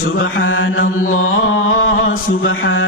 സുബഹാനല്ലാ സുബഹാന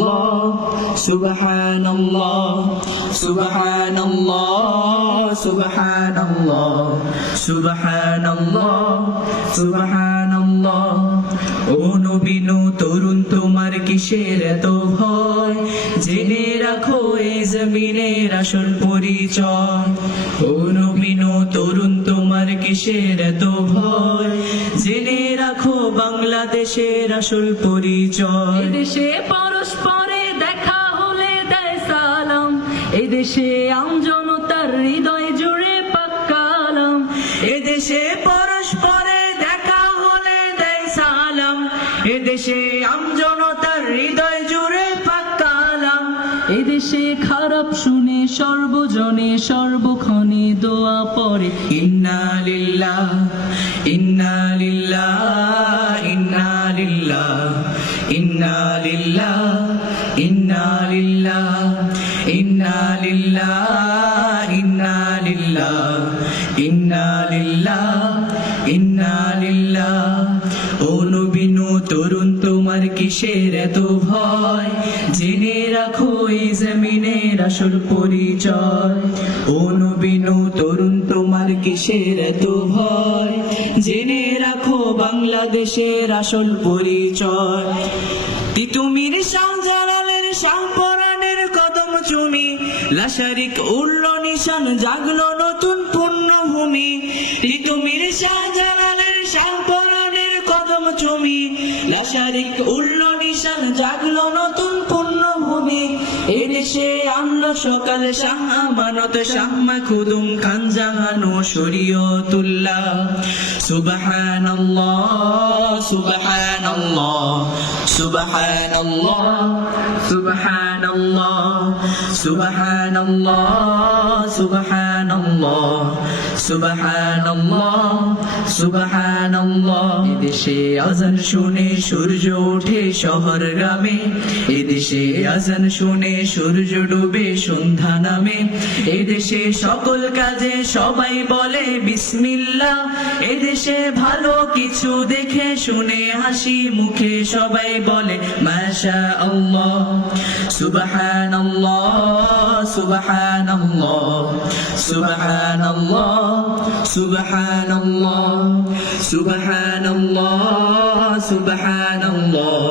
الله سبحان الله سبحان الله سبحان الله سبحان الله سبحان الله ও নবীন তরুণ, তোমার কিসের এত ভয়? জেনে রাখো এই জমিনের আসল পরিচয়। ও নবীন তরুণ, তোমার কিসের এত ভয়? বাংলাদেশের আসল পরিচয়। এদেশে পরস্পরে দেখা হলে দেয় সালাম। এদেশে আমজনতার হৃদয় জুড়ে পাক্কালাম এদেশে পরস্পরে দেখা হলে দেয় সালাম। এ এদেশে আমজনতার হৃদয় জুড়ে পাকালাম এদেশে খারাপ শুনে সর্বজনে সর্বক্ষণে দোয়া পড়ে। ইন্না লিল্লাহ ইন্না লিল্লাহ। ഇന്നാലില്ലാ ഇന്നാലില്ലാ ഇന്നാലില്ലാ ഇന്നാലില്ലാ ഇന്നാലില്ല তরুণ, তোমার কিসের এত ভয়? জেনে রাখো এই জমিনের আসল পরিচয়। ও নবীন, তরুণ, তোমার কিসের এত ভয়? জেনে রাখো বাংলাদেশের আসল পরিচয়। তিতুমির শাহজালালের শাহপরাণের কদম চুমি। লাশারিক উল্ল নিশান, জাগলো নতুন পুণ্যভূমি তিতুমির কদম চুমি লাশারিক উল্ল নিশান জাগলো নতুন পুণ্যভূমি এদেশে আনলো সকাল শাহ আমানত, শাহ মাখুদুম খান জাহানো শরীয়তুল্লাহ। সুবহানাল্লাহ সুবহানাল্লাহ সুবহানাল্লাহ সুবহানাল্লাহ সুবহানাল্লাহ সুবহানাল্লাহ সুবহানাল্লাহ সুবহানাল্লাহ। এদেশে আজান শুনে সূর্য ওঠে শহর গ্রামে। এদেশে আজান শুনে সূর্য ডুবে ডুবে সন্ধ্যা নামে। এদেশে সকল কাজে সবাই বলে বিসমিল্লা এদেশে ভালো কিছু দেখে শুনে হাসি মুখে সবাই বলে মাশা আল্লাহ সুবহান আল্লাহ সুবহান আল্লাহ সুবহান আল্লাহ সুবহান আল্লাহ সুবহান আল্লাহ সুবহান আল্লাহ